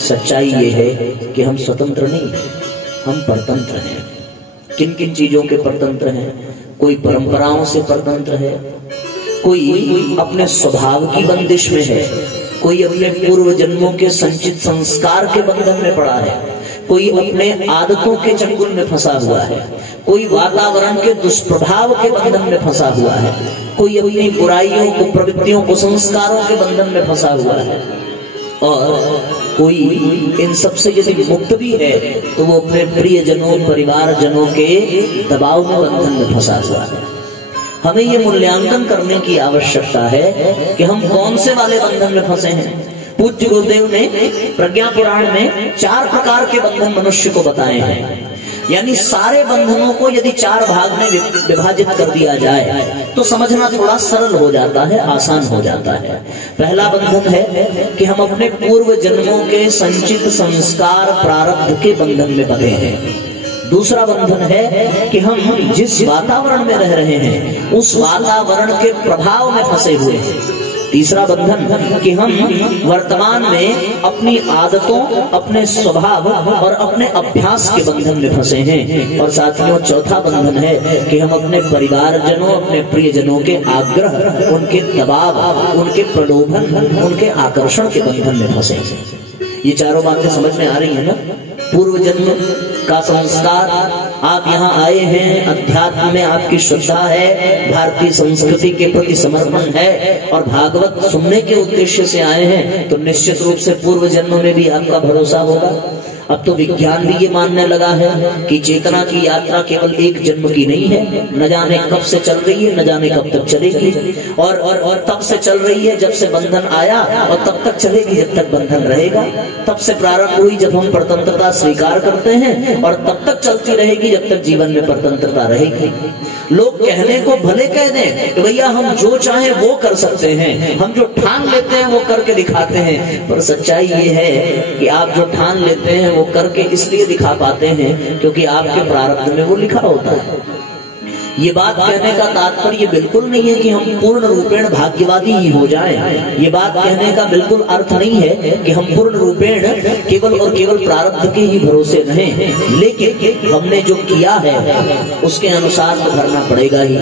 सच्चाई ये है कि हम स्वतंत्र नहीं हैं, हम परतंत्र हैं। किन किन चीजों के परतंत्र हैं? कोई परंपराओं से परतंत्र है, कोई अपने स्वभाव की बंदिश में है, कोई अपने पूर्व जन्मों के संचित संस्कार के बंधन में पड़ा है, कोई अपने आदतों के चंगुल में फंसा हुआ है, कोई वातावरण के दुष्प्रभाव के बंधन में फंसा हुआ है, कोई अपनी बुराइयों को, प्रवृत्तियों को, संस्कारों के बंधन में फंसा हुआ है, और कोई इन सब से यदि मुक्त भी है तो वो अपने प्रियजनों, परिवारजनों के दबाव में, बंधन में फंसा हुआ है। हमें ये मूल्यांकन करने की आवश्यकता है कि हम कौन से वाले बंधन में फंसे हैं। पूज्य गुरुदेव ने प्रज्ञा पुराण में 4 प्रकार के बंधन मनुष्य को बताए हैं। यानी सारे बंधनों को यदि 4 भाग में विभाजित कर दिया जाए तो समझना थोड़ा सरल हो जाता है, आसान हो जाता है। पहला बंधन है कि हम अपने पूर्व जन्मों के संचित संस्कार, प्रारब्ध के बंधन में बंधे हैं। दूसरा बंधन है कि हम जिस वातावरण में रह रहे हैं उस वातावरण के प्रभाव में फंसे हुए हैं। तीसरा बंधन कि हम वर्तमान में अपनी आदतों, अपने स्वभाव और अपने अभ्यास के बंधन में फंसे हैं। और साथियों, चौथा बंधन है कि हम अपने परिवारजनों, अपने प्रियजनों के आग्रह, उनके दबाव, उनके प्रलोभन, उनके आकर्षण के बंधन में फंसे हैं। ये चारों बातें समझ में आ रही है ना? पूर्व जन्म का संस्कार, आप यहाँ आए हैं, अध्यात्म में आपकी श्रद्धा है, भारतीय संस्कृति के प्रति समर्पण है और भागवत सुनने के उद्देश्य से आए हैं, तो निश्चित रूप से पूर्व जन्म में भी आपका भरोसा होगा। अब तो विज्ञान भी ये मानने लगा है कि चेतना की यात्रा केवल एक जन्म की नहीं है, न जाने कब से चल रही है, न जाने कब तक चलेगी, और तब से चल रही है जब से बंधन आया, और तब तक चलेगी जब तक बंधन रहेगा। तब से प्रारंभ हुई जब हम परतंत्रता स्वीकार करते हैं, और तब तक चलती रहेगी जब तक जीवन में परतंत्रता रहेगी। लोग कहने को भले कह दें कि भैया हम जो चाहे वो कर सकते हैं, हम जो ठान लेते हैं वो करके दिखाते हैं, पर सच्चाई ये है कि आप जो ठान लेते हैं वो करके इसलिए दिखा पाते हैं क्योंकि आपके प्रारब्ध में वो लिखा होता है। ये बात कहने का तात्पर्य बिल्कुल नहीं है कि हम पूर्ण रूपेण भाग्यवादी ही हो जाएं। ये बात कहने का बिल्कुल अर्थ नहीं है कि हम पूर्ण रूपेण केवल और केवल प्रारब्ध के ही भरोसे रहें, लेकिन हमने जो किया है उसके अनुसार तो भरना पड़ेगा ही।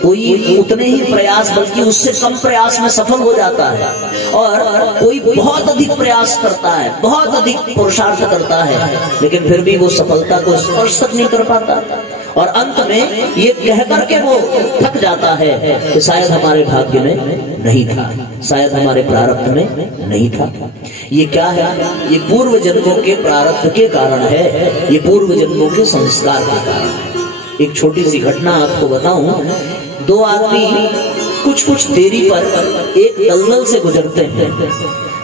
कोई उतने ही प्रयास, बल्कि उससे कम प्रयास में सफल हो जाता है, और कोई बहुत अधिक प्रयास करता है, बहुत अधिक पुरुषार्थ करता है, लेकिन फिर भी वो सफलता को स्पर्श तक नहीं कर पाता, और अंत में ये कह करके वो थक जाता है कि शायद हमारे भाग्य में नहीं था, शायद हमारे प्रारब्ध में नहीं था। ये क्या है? ये पूर्व जन्मों के प्रारब्ध के कारण है, ये पूर्व जन्मों के संस्कार के कारण है। एक छोटी सी घटना आपको बताऊं। 2 आदमी कुछ देरी पर एक दलदल से गुजरते हैं।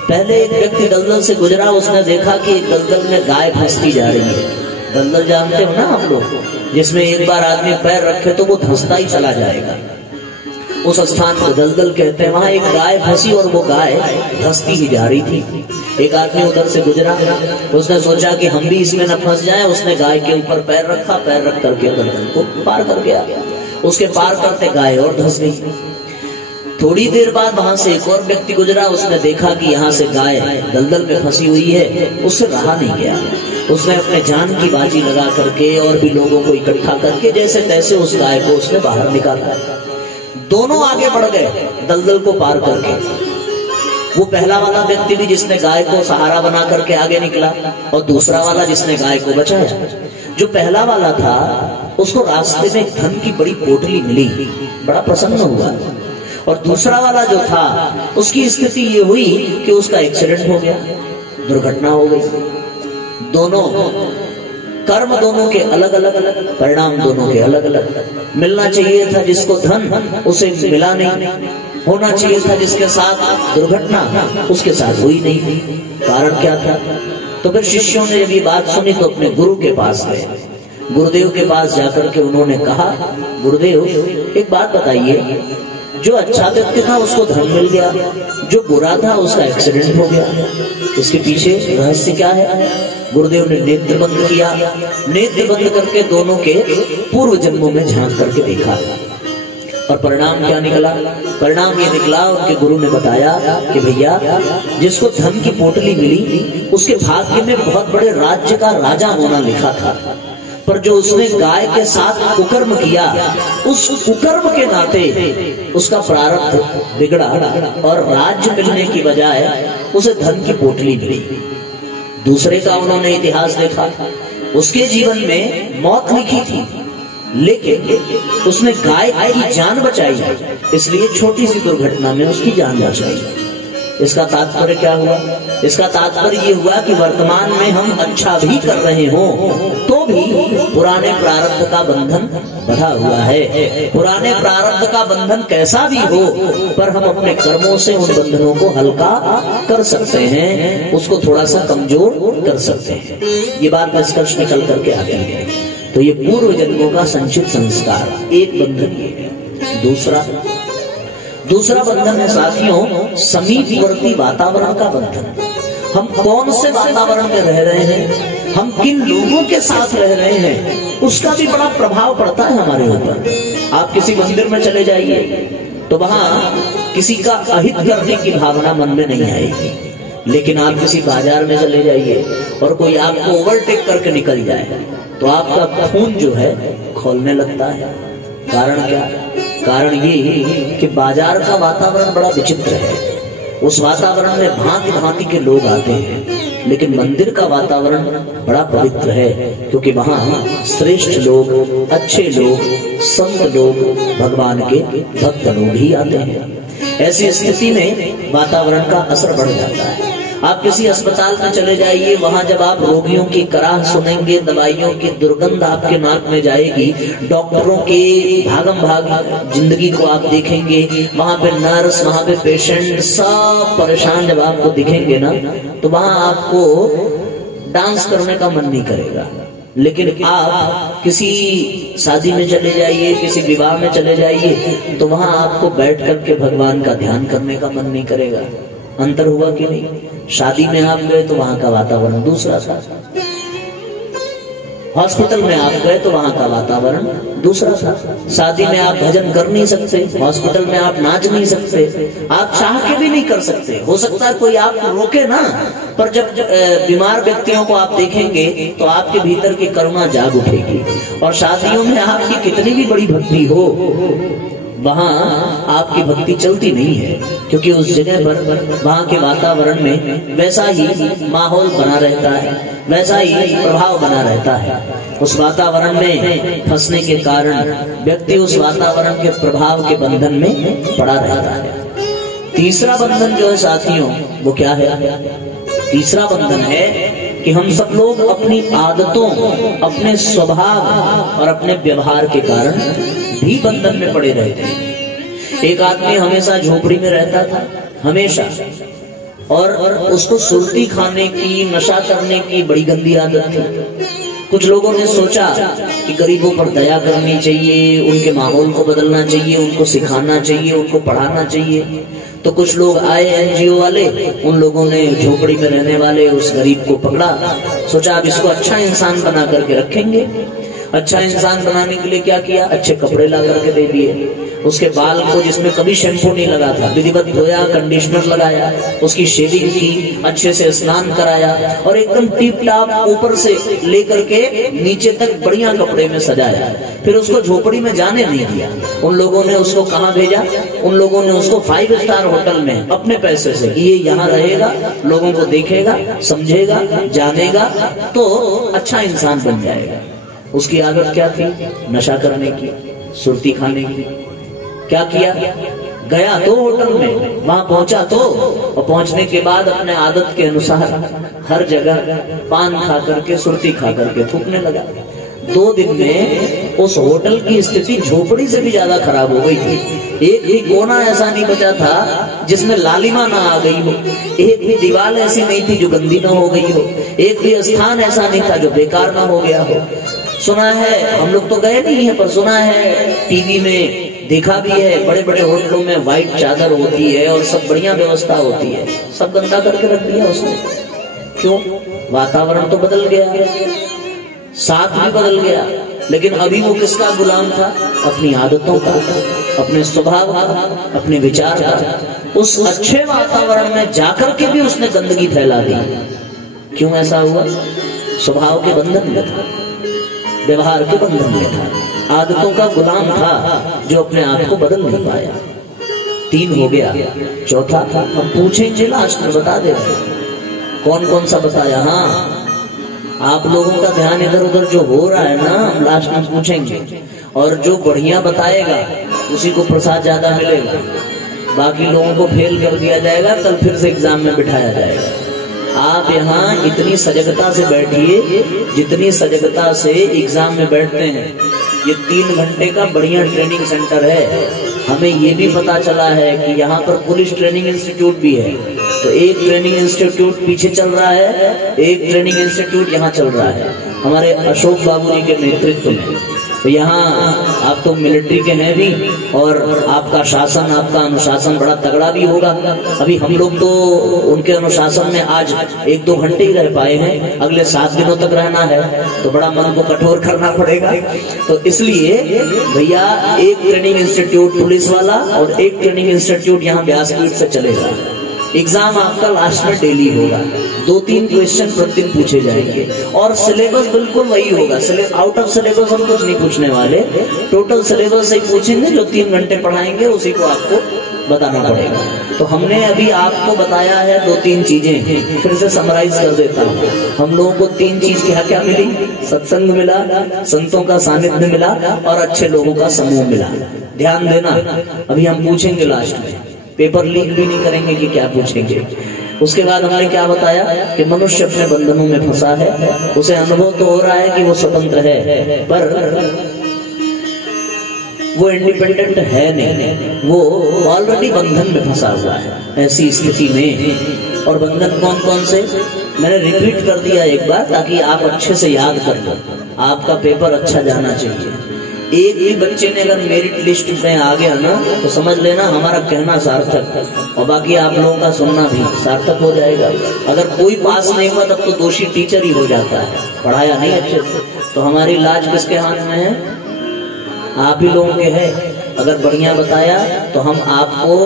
पहले एक व्यक्ति दलदल से गुजरा, उसने देखा कि एक दलदल में गाय फंसती जा रही है। दलदल जानते हो ना आप लोग, जिसमें एक बार आदमी पैर रखे तो वो धंसता ही चला जाएगा। उस स्थान को दलदल कहते हैं। वहां एक गाय फंसी और वो गाय धंसती ही जा रही थी। एक आदमी उधर से गुजरा, उसने सोचा कि हम भी इसमें न फंस जाएं। उसने गाय के ऊपर पैर रखा, पैर रख करके दलदल को पार कर गया। उसके पार करते गाय और धंस गई। थोड़ी देर बाद वहां से एक और व्यक्ति गुजरा, उसने देखा कि यहाँ से गाय दलदल में फंसी हुई है, उससे रहा नहीं गया। उसने अपने जान की बाजी लगा करके और भी लोगों को इकट्ठा करके जैसे तैसे उस गाय को उसने बाहर निकाला। दोनों आगे बढ़ गए दलदल को पार करके। वो पहला वाला व्यक्ति भी जिसने गाय को सहारा बना करके आगे निकला, और दूसरा वाला जिसने गाय को बचाया। जो पहला वाला था उसको रास्ते में धन की बड़ी पोटली मिली, बड़ा प्रसन्न हुआ। और दूसरा वाला जो था उसकी स्थिति ये हुई कि उसका एक्सीडेंट हो गया, दुर्घटना हो गई। दोनों कर्म दोनों के अलग अलग, परिणाम दोनों के अलग अलग। मिलना चाहिए था जिसको धन, उसे मिला नहीं। होना चाहिए था जिसके साथ दुर्घटना, उसके साथ हुई नहीं। कारण क्या था? तो फिर शिष्यों ने जब ये बात सुनी तो अपने गुरु के पास गए। गुरुदेव के पास जाकर के उन्होंने कहा, गुरुदेव एक बात बताइए, जो अच्छा व्यक्ति था उसको धन मिल गया, जो बुरा था उसका एक्सीडेंट हो गया, इसके पीछे रहस्य क्या है? गुरुदेव ने नेत्र बंद किया। नेत्र बंद करके दोनों के पूर्व जन्मों में झांक करके देखा। और परिणाम क्या निकला? परिणाम ये निकला, उनके गुरु ने बताया कि भैया जिसको धन की पोटली मिली उसके भाग्य में बहुत बड़े राज्य का राजा होना लिखा था, पर जो उसने गाय के साथ कुकर्म किया, उस कुकर्म के नाते उसका प्रारब्ध बिगड़ा और राज्य मिलने की बजाय उसे धन की पोटली मिली। दूसरे का उन्होंने इतिहास देखा, उसके जीवन में मौत लिखी थी, लेकिन उसने गाय की जान बचाई, इसलिए छोटी सी दुर्घटना में उसकी जान बचाई। इसका तात्पर्य क्या हुआ? इसका तात्पर्य ये हुआ कि वर्तमान में हम अच्छा भी कर रहे हो तो भी पुराने प्रारब्ध का बंधन बंधा हुआ है। पुराने प्रारब्ध का बंधन कैसा भी हो, पर हम अपने कर्मों से उन बंधनों को हल्का कर सकते हैं, उसको थोड़ा सा कमजोर कर सकते हैं। ये बात निष्कर्ष निकल करके आती है। तो ये पूर्व जन्मों का संचित संस्कार एक बंधन ये है। दूसरा बंधन है साथियों समीपवर्ती वातावरण का बंधन। हम कौन से वातावरण में रह रहे हैं, हम किन लोगों के साथ रह रहे हैं, उसका भी बड़ा प्रभाव पड़ता है हमारे ऊपर। आप किसी मंदिर में चले जाइए तो वहां किसी का अहित करने की भावना मन में नहीं आएगी, लेकिन आप किसी बाजार में चले जाइए और कोई आपको ओवरटेक करके निकल जाए तो आपका खून जो है खौलने लगता है। कारण क्या? कारण ये कि बाजार का वातावरण बड़ा विचित्र है। उस वातावरण में भांति भांति के लोग आते हैं, लेकिन मंदिर का वातावरण बड़ा पवित्र है, क्योंकि वहाँ श्रेष्ठ लोग, अच्छे लोग, संत लोग, भगवान के भक्त लोग ही आते हैं। ऐसी स्थिति में वातावरण का असर बढ़ जाता है। आप किसी अस्पताल में चले जाइए, वहां जब आप रोगियों की कराह सुनेंगे, दवाइयों की दुर्गंध आपके नाक में जाएगी, डॉक्टरों के भागम भाग जिंदगी को आप देखेंगे, वहां पे नर्स, वहां पे पेशेंट सब परेशान जब आपको दिखेंगे ना, तो वहां आपको डांस करने का मन नहीं करेगा। लेकिन आप किसी शादी में चले जाइए, किसी विवाह में चले जाइए, तो वहां आपको बैठ करके भगवान का ध्यान करने का मन नहीं करेगा। अंतर हुआ कि नहीं? शादी में आप गए तो वहां का वातावरण दूसरा था, हॉस्पिटल में आप गए तो वहां का वातावरण दूसरा था। शादी में आप भजन कर नहीं सकते, हॉस्पिटल में आप नाच नहीं सकते, आप चाह के भी नहीं कर सकते। हो सकता है कोई आपको रोके ना, पर जब बीमार व्यक्तियों को आप देखेंगे तो आपके भीतर की करुणा जाग उठेगी। और शादियों में आपकी कितनी भी बड़ी भक्ति हो, वहां आपकी भक्ति चलती नहीं है, क्योंकि उस जगह पर वहां के वातावरण में वैसा ही माहौल बना रहता है, वैसा ही प्रभाव बना रहता है। उस वातावरण में फंसने के कारण व्यक्ति उस वातावरण के प्रभाव के बंधन में पड़ा रहता है। तीसरा बंधन जो है साथियों, वो क्या है? तीसरा बंधन है कि हम सब लोग अपनी आदतों, अपने स्वभाव और अपने व्यवहार के कारण भी बंधन में पड़े रहते हैं। एक आदमी हमेशा झोपड़ी में रहता था, हमेशा, और उसको सुर्ती खाने की, नशा करने की बड़ी गंदी आदत थी। कुछ लोगों ने सोचा कि गरीबों पर दया करनी चाहिए, उनके माहौल को बदलना चाहिए, उनको सिखाना चाहिए, उनको पढ़ाना चाहिए। तो कुछ लोग आए एनजीओ वाले, उन लोगों ने झोपड़ी में रहने वाले उस गरीब को पकड़ा, सोचा अब इसको अच्छा इंसान बना करके रखेंगे। अच्छा इंसान बनाने के लिए क्या किया? अच्छे कपड़े ला करके दे दिए, उसके बाल को जिसमें कभी शैम्पू नहीं लगा था विधिवत धोया, कंडीशनर लगाया, उसकी शेविंग की, अच्छे से स्नान कराया और एकदम टिप टाप ऊपर से लेकर के नीचे तक बढ़िया कपड़े में सजाया। फिर उसको झोपड़ी में जाने नहीं दिया। उन लोगों ने उसको कहाँ भेजा? उन लोगों ने उसको 5 स्टार होटल में अपने पैसे से, ये यहाँ रहेगा, लोगों को देखेगा, समझेगा, जानेगा, तो अच्छा इंसान बन जाएगा। उसकी आदत क्या थी? नशा करने की, सुर्ती खाने की। क्या किया? गया तो होटल में, वहां पहुंचा तो, और पहुंचने के बाद अपने आदत के अनुसार हर जगह पान खा करके, सुर्ती खा करके थूकने लगा। 2 दिन में उस होटल की स्थिति झोपड़ी से भी ज्यादा खराब हो गई थी। एक भी कोना ऐसा नहीं बचा था जिसमें लालिमा ना आ गई हो, एक भी दीवार ऐसी नहीं थी जो गंदी ना हो गई हो, एक भी स्थान ऐसा नहीं था जो बेकार ना हो गया हो। सुना है, हम लोग तो गए नहीं है, पर सुना है, टीवी में देखा भी है, बड़े बड़े होटलों में व्हाइट चादर होती है और सब बढ़िया व्यवस्था होती है, सब गंदा करके रख दिया उसने। क्यों? वातावरण तो बदल गया, साथ भी बदल गया, लेकिन अभी वो किसका गुलाम था? अपनी आदतों का, अपने स्वभाव का, अपने विचार का। उस अच्छे वातावरण में जाकर के भी उसने गंदगी फैला दी। क्यों ऐसा हुआ? स्वभाव के बंधन में था, व्यवहार के बंधन में था, आदतों का गुलाम था जो अपने आप को बदल नहीं पाया। 3 हो गया, चौथा था हम पूछेंगे लास्ट में, बता दे कौन कौन सा बताया। हाँ, आप लोगों का ध्यान इधर उधर जो हो रहा है ना, हम लास्ट में पूछेंगे, और जो बढ़िया बताएगा उसी को प्रसाद ज्यादा मिलेगा, बाकी लोगों को फेल कर दिया जाएगा, कल फिर से एग्जाम में बिठाया जाएगा। आप यहाँ इतनी सजगता से बैठिए जितनी सजगता से एग्जाम में बैठते हैं। ये 3 घंटे का बढ़िया ट्रेनिंग सेंटर है। हमें ये भी पता चला है कि यहाँ पर पुलिस ट्रेनिंग इंस्टीट्यूट भी है, तो एक ट्रेनिंग इंस्टीट्यूट पीछे चल रहा है, एक ट्रेनिंग इंस्टीट्यूट यहाँ चल रहा है हमारे अशोक बाबू जी के नेतृत्व में। तो यहाँ आप तो मिलिट्री के हैं भी, और आपका शासन, आपका अनुशासन बड़ा तगड़ा भी होगा। अभी हम लोग तो उनके अनुशासन में आज 1-2 घंटे ही रह पाए हैं, अगले 7 दिनों तक रहना है, तो बड़ा मन को कठोर करना पड़ेगा। तो इसलिए भैया एक ट्रेनिंग इंस्टीट्यूट पुलिस वाला और एक ट्रेनिंग इंस्टीट्यूट यहाँ व्यासपीठ से चलेगा। एग्जाम आपका लास्ट में डेली होगा, 2-3 क्वेश्चन प्रतिदिन पूछे जाएंगे, और सिलेबस बिल्कुल वही होगा। आउट ऑफ सिलेबस हम कुछ नहीं पूछने वाले, टोटल सिलेबस ही पूछेंगे, जो 3 घंटे पढ़ाएंगे उसी को आपको बताना पड़ेगा। तो हमने अभी आपको बताया है 2-3 चीजें, फिर से समराइज कर देता हूँ। हम लोगों को 3 चीज क्या क्या मिली? सत्संग मिला, संतों का सानिध्य मिला, और अच्छे लोगों का समूह मिला। ध्यान देना, अभी हम पूछेंगे लास्ट में, पेपर लीक भी नहीं करेंगे कि क्या पूछेंगे। उसके बाद हमने क्या बताया कि मनुष्य अपने बंधनों में फंसा है, उसे अनुभव तो हो रहा है कि वो स्वतंत्र है, पर वो इंडिपेंडेंट है नहीं, वो ऑलरेडी बंधन में फंसा हुआ है। ऐसी स्थिति में, और बंधन कौन कौन से मैंने रिपीट कर दिया एक बार, ताकि आप अच्छे से याद कर लो, आपका पेपर अच्छा जाना चाहिए। एक भी बच्चे ने अगर मेरिट लिस्ट में आ गया ना, तो समझ लेना हमारा कहना सार्थक, और बाकी आप लोगों का सुनना भी सार्थक हो जाएगा। अगर कोई पास नहीं हुआ तब तो दोषी टीचर ही हो जाता है, पढ़ाया नहीं अच्छे से। तो हमारी लाज किसके हाथ में है? आप ही लोगों के है। अगर बढ़िया बताया तो हम आपको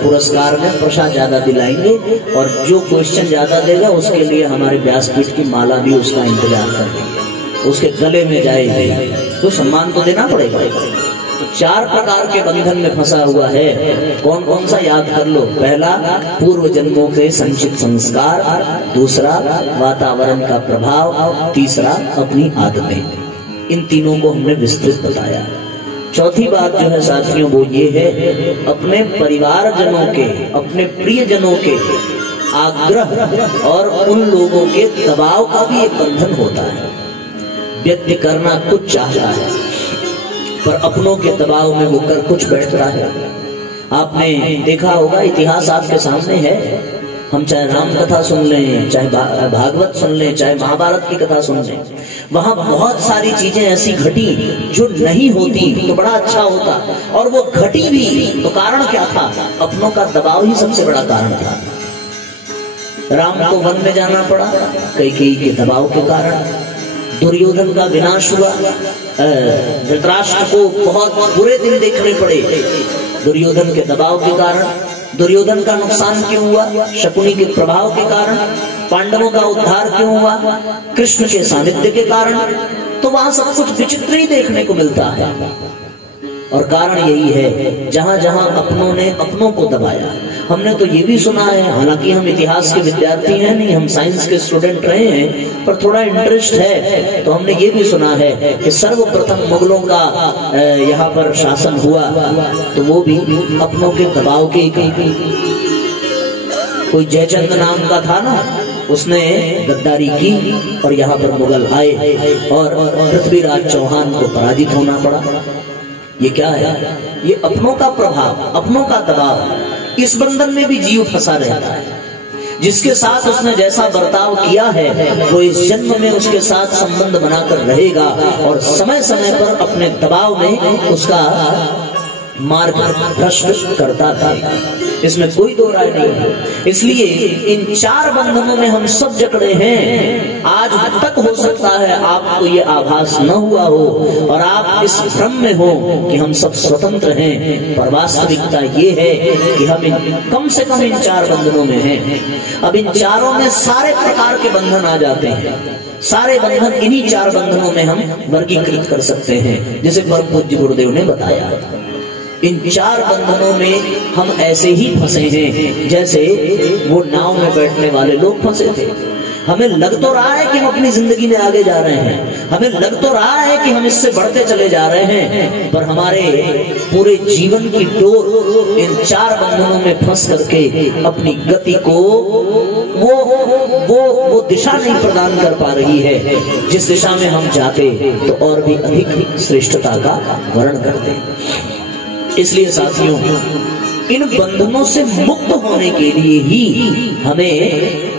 पुरस्कार में प्रसाद ज्यादा दिलाएंगे, और जो क्वेश्चन ज्यादा देगा उसके लिए हमारे व्यासपीठ की माला भी उसका इंतजार कर देंगे, उसके गले में जाएगी, तो सम्मान तो देना पड़ेगा। तो 4 प्रकार के बंधन में फंसा हुआ है। कौन कौन सा याद कर लो। पहला, पूर्व जन्मों के संचित संस्कार, दूसरा वातावरण का प्रभाव, तीसरा अपनी आदतें। इन तीनों को हमने विस्तृत बताया। चौथी बात जो है साथियों वो ये है, अपने परिवारजनों के, अपने प्रियजनों के आग्रह और उन लोगों के दबाव का भी एक बंधन होता है। व्यक्ति करना कुछ चाहता है, पर अपनों के दबाव में वो कर कुछ बैठता है। आपने देखा होगा, इतिहास आपके सामने है। हम चाहे राम कथा सुन लें, चाहे भागवत सुन लें, चाहे महाभारत की कथा सुन लें, वहां बहुत सारी चीजें ऐसी घटी जो नहीं होती तो बड़ा अच्छा होता, और वो घटी भी तो कारण क्या था? अपनों का दबाव ही सबसे बड़ा कारण था। राम को वन में जाना पड़ा कैकेयी के दबाव के कारण। दुर्योधन का विनाश हुआ, धृतराष्ट्र को बहुत बुरे दिन देखने पड़े दुर्योधन के दबाव के कारण। दुर्योधन का नुकसान क्यों हुआ? शकुनी के प्रभाव के कारण। पांडवों का उद्धार क्यों हुआ? कृष्ण के सानिध्य के कारण। तो वहां सब कुछ विचित्र ही देखने को मिलता है, और कारण यही है जहां जहां अपनों ने अपनों को दबाया। हमने तो ये भी सुना है, हालांकि हम इतिहास के विद्यार्थी हैं नहीं, हम साइंस के स्टूडेंट रहे हैं, पर थोड़ा इंटरेस्ट है, तो हमने ये भी सुना है कि सर्वप्रथम मुगलों का यहाँ पर शासन हुआ, तो वो भी अपनों के दबाव के कोई जयचंद नाम का था ना, उसने गद्दारी की और यहाँ पर मुगल आए और पृथ्वीराज चौहान को पराजित होना पड़ा। ये क्या है? ये अपनों का प्रभाव, अपनों का दबाव। इस बंधन में भी जीव फंसा रहता है। जिसके साथ उसने जैसा बर्ताव किया है वो इस जन्म में उसके साथ संबंध बनाकर रहेगा, और समय समय पर अपने दबाव में उसका मार्ग भ्रष्ट करता था, इसमें कोई दो राय नहीं है। इसलिए इन चार बंधनों में हम सब जकड़े हैं। आज तक हो सकता है आपको ये आभास न हुआ हो और आप इस भ्रम में हो कि हम सब स्वतंत्र हैं, पर वास्तविकता ये है कि हम कम से कम इन चार बंधनों में हैं। अब इन चारों में सारे प्रकार के बंधन आ जाते हैं। सारे बंधन इन्हीं चार बंधनों में हम वर्गीकृत कर सकते हैं, जिसे परम पूज्य गुरुदेव ने बताया। इन चार बंधनों में हम ऐसे ही फंसे हैं जैसे वो नाव में बैठने वाले लोग फंसे थे। हमें लग तो रहा है कि हम अपनी जिंदगी में आगे जा रहे हैं, हमें लग तो रहा है कि हम इससे बढ़ते चले जा रहे हैं, पर हमारे पूरे जीवन की डोर इन चार बंधनों में फंस करके अपनी गति को वो दिशा नहीं प्रदान कर पा रही है जिस दिशा में हम जाते तो और भी अधिक श्रेष्ठता का वर्ण करते। इसलिए साथियों, इन बंधनों से मुक्त होने के लिए ही हमें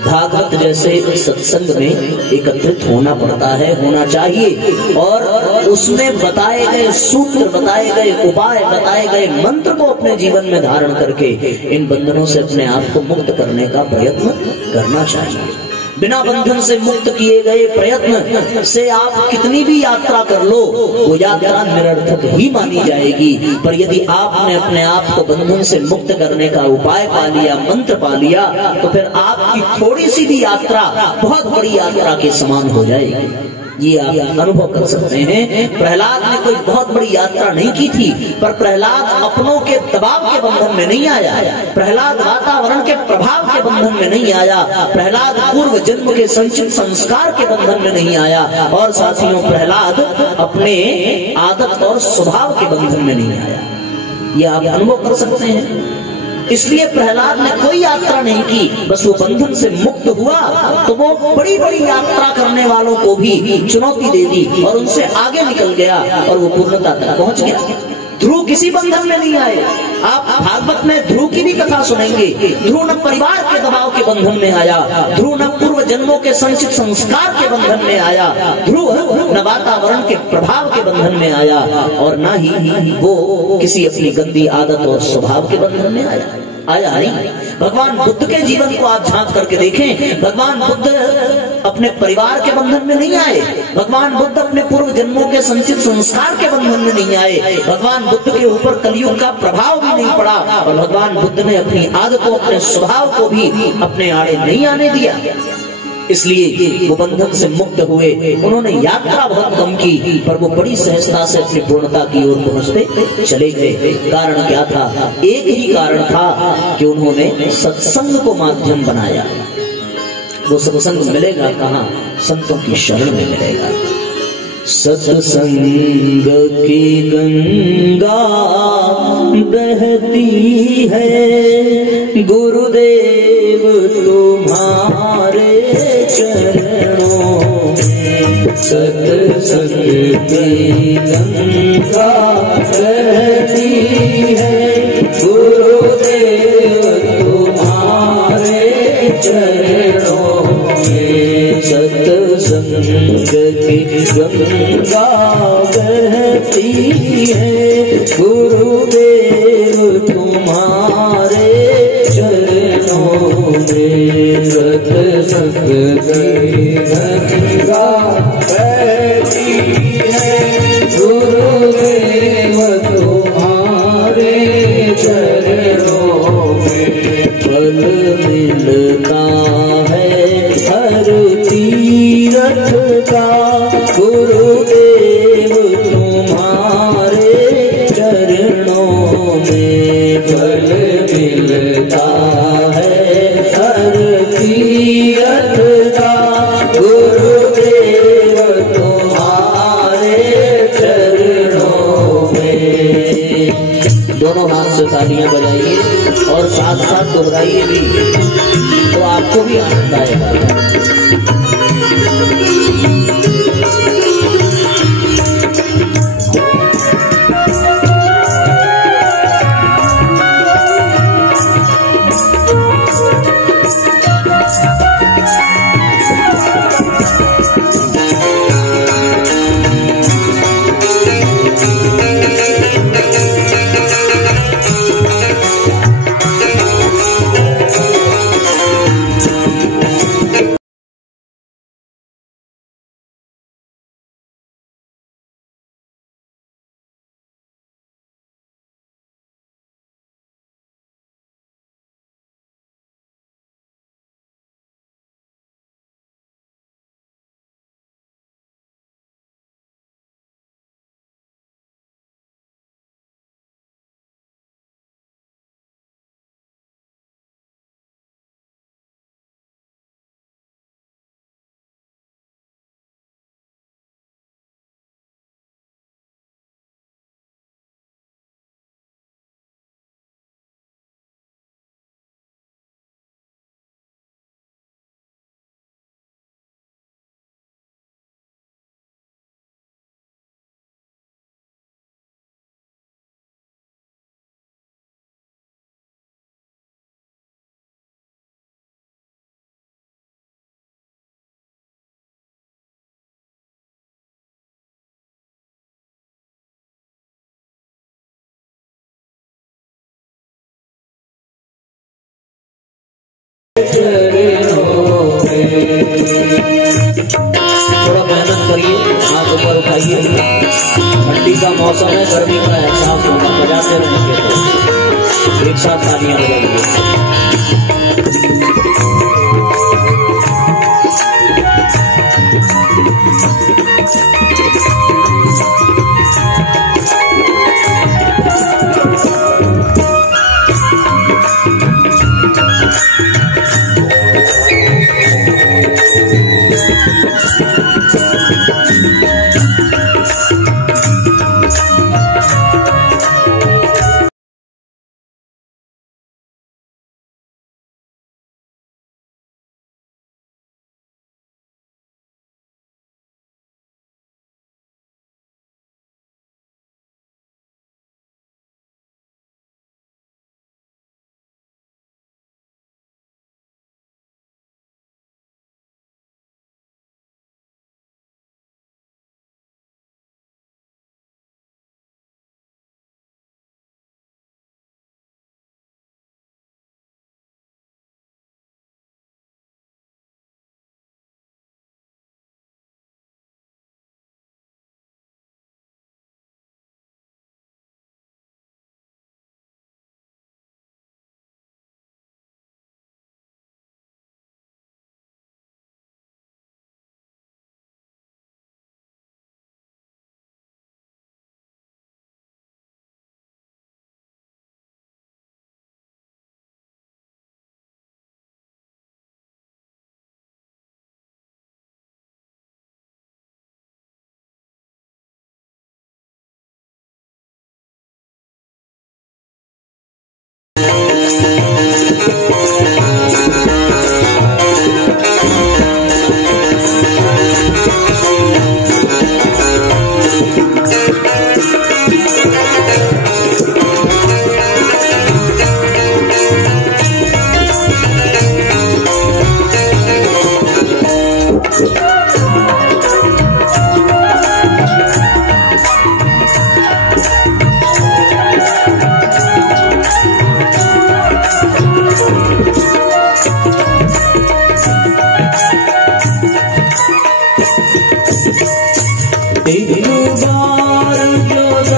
भागवत जैसे सत्संग में एकत्रित होना पड़ता है, होना चाहिए, और उसमें बताए गए सूत्र, बताए गए उपाय, बताए गए मंत्र को अपने जीवन में धारण करके इन बंधनों से अपने आप को मुक्त करने का प्रयत्न करना चाहिए। बिना बंधन से मुक्त किए गए प्रयत्न से आप कितनी भी यात्रा कर लो, वो यात्रा निरर्थक ही मानी जाएगी। पर यदि आपने अपने आप को बंधन से मुक्त करने का उपाय पा लिया, मंत्र पा लिया, तो फिर आपकी थोड़ी सी भी यात्रा बहुत बड़ी यात्रा के समान हो जाएगी। ये आप अनुभव कर सकते हैं। प्रहलाद ने कोई बहुत बड़ी यात्रा नहीं की थी, पर प्रहलाद अपनों के दबाव के बंधन में नहीं आया, प्रहलाद वातावरण के प्रभाव के बंधन में नहीं आया, प्रहलाद पूर्व जन्म के संचित संस्कार के बंधन में नहीं आया, और साथियों प्रहलाद अपने आदत और स्वभाव के बंधन में नहीं आया। ये आप अनुभव कर सकते हैं। इसलिए प्रहलाद ने कोई यात्रा नहीं की, बस वो बंधन से मुक्त हुआ तो वो बड़ी बड़ी यात्रा करने वालों को भी चुनौती दे दी और उनसे आगे निकल गया और वो पूर्णता तक पहुंच गया। ध्रुव किसी बंधन में नहीं आए। आप भागवत में ध्रुव की भी कथा सुनेंगे। ध्रुव न परिवार के दबाव के बंधन में आया, ध्रुव न पूर्व जन्मों के संचित संस्कार के बंधन में आया, ध्रुव न वातावरण के प्रभाव के बंधन में आया, और न ही वो किसी अपनी गंदी आदत और स्वभाव के बंधन में आया नहीं। भगवान बुद्ध के जीवन को आप झांक करके देखें। भगवान बुद्ध अपने परिवार के बंधन में नहीं आए, भगवान बुद्ध अपने पूर्व जन्मों के संचित संस्कार के बंधन में नहीं आए, भगवान बुद्ध के ऊपर कलयुग का प्रभाव भी नहीं पड़ा, और भगवान बुद्ध ने अपनी आदतों, अपने स्वभाव को भी अपने आड़े नहीं आने दिया। इसलिए वो बंधन से मुक्त हुए। उन्होंने यात्रा बहुत कम की, पर वो बड़ी सहजता से अपनी पूर्णता की ओर पहुंचते चले गए। कारण क्या था? एक ही कारण था कि उन्होंने सत्संग को माध्यम बनाया। वो सत्संग मिलेगा कहाँ? संतों की शरण में मिलेगा। सत्संग की गंगा बहती है, गुरुदेव तुम्हारे चरणों में। सत्संग की गंगा बहती है, गुरुदेव तुम्हारे चरणों में। सत्संग की गंगा बहती है, गुरुदेव तुम्हारे चरणों में। सत्संग की गंगा बहती है, गुरुदेव तुम्हारे चरणों में। फल मिलता है हर तीरथ का, गुरुदेव तुम्हारे चरणों में। फल मिलता है हर तीरथ का, गुरुदेव तुम्हारे चरणों में। दोनों हाथ से तालियां बजाइए और साथ साथ दोहराइए भी, तो आपको भी आनंद आएगा। का मौसम है, गर्मी का एहसास होगा, बजाते रहेंगे तो एक साथ तालियां बजाइए।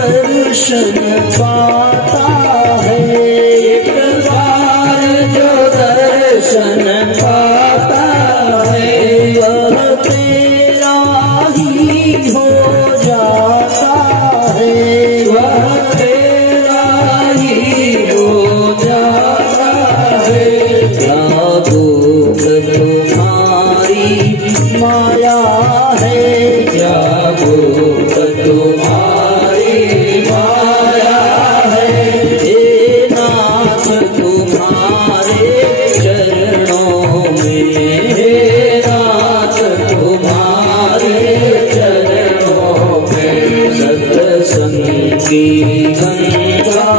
दर्शन पाता है, एक बार जो दर्शन पाता है वह तेरा ही हो जाता है, वह तेरा ही हो जाता है। क्या भूख तुम्हारी माया है, क्या भूख तुम्हारी माया है, हे नाथ तुम्हारे चरणों में, हे नाथ तुम्हारे चरणों में सत्संग की गंगा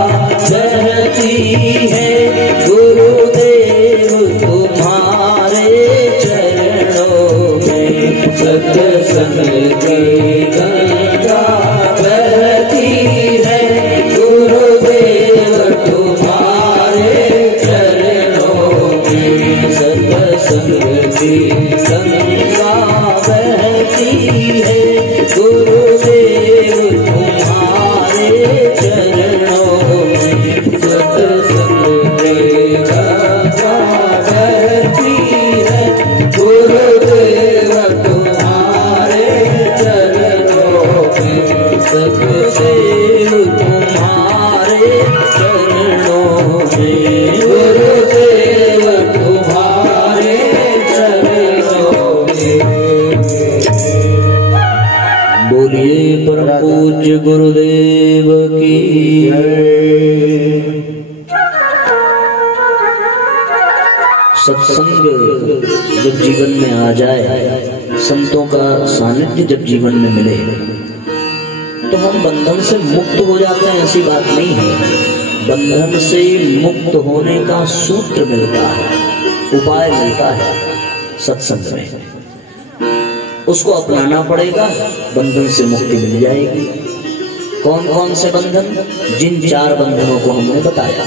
बहती है, गुरुदेव तुम्हारे चरणों में सत्संग की गंगा बहती है, गुरुदेव तुम्हारे चरणों में सत्संग की गंगा बहती है, गुरुदेव तुम्हारे चरणों में सत्संग की गंगा बहती है, गुरुदेव तुम्हारे चरणों में सत्संग तुम्हारे चरणों में, गुरुदेव तुम्हारे चरणों में। बोलिए परम पूज्य गुरुदेव की जय। सत्संग जब जीवन में आ जाए, संतों का सानिध्य जब जीवन में मिले तो हम बंधन से मुक्त हो जाते हैं, ऐसी बात नहीं है। बंधन से मुक्त होने का सूत्र मिलता है, उपाय मिलता है सत्संग में। उसको अपनाना पड़ेगा, बंधन से मुक्ति मिल जाएगी। कौन कौन से बंधन? जिन 4 बंधनों को हमने बताया।